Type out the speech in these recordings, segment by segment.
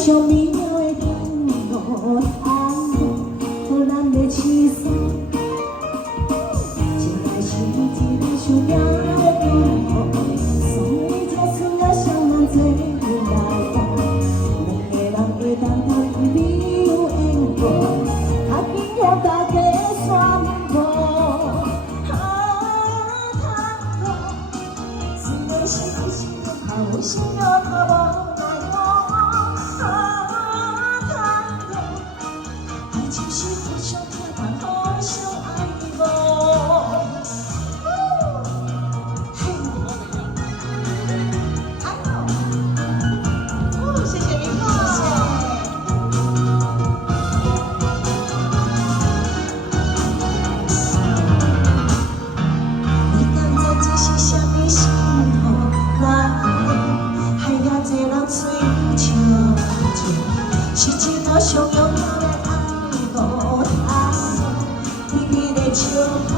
上美妙的tango，互咱的痴傻，这来是一个想命的tango，所以这村仔双人做来往，两个人会当到美有缘故，较紧互大家宣布。tango，虽然是一时较有心又较无。 就是互相疼爱，互相爱慕。嘿，好，谢谢明哥，谢谢。你感觉这是啥物幸福？还要这人追求，是一道相拥有的爱。 笑看，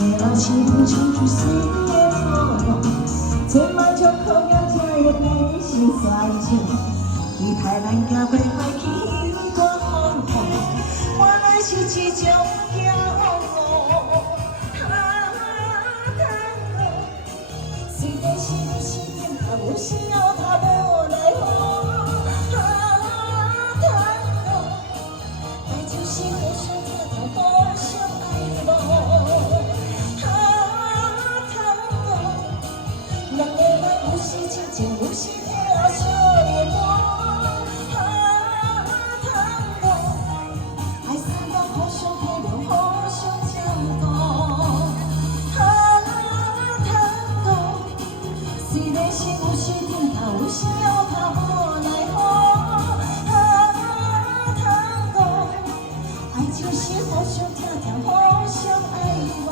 两个人是互相出水的土，做满足考验才会变成专情。期待咱行过歹去彼段风雨，原来是一种骄傲。虽然是你身边，但有时候他无奈何。 就是互相疼爱，互相爱慕。tango，两个人有时亲情，有时疼惜的我。tango，爱三个互相体谅，互相照顾。tango，虽然是有时甜，但有时候他无奈何。 就是互相疼爱，互相爱慕。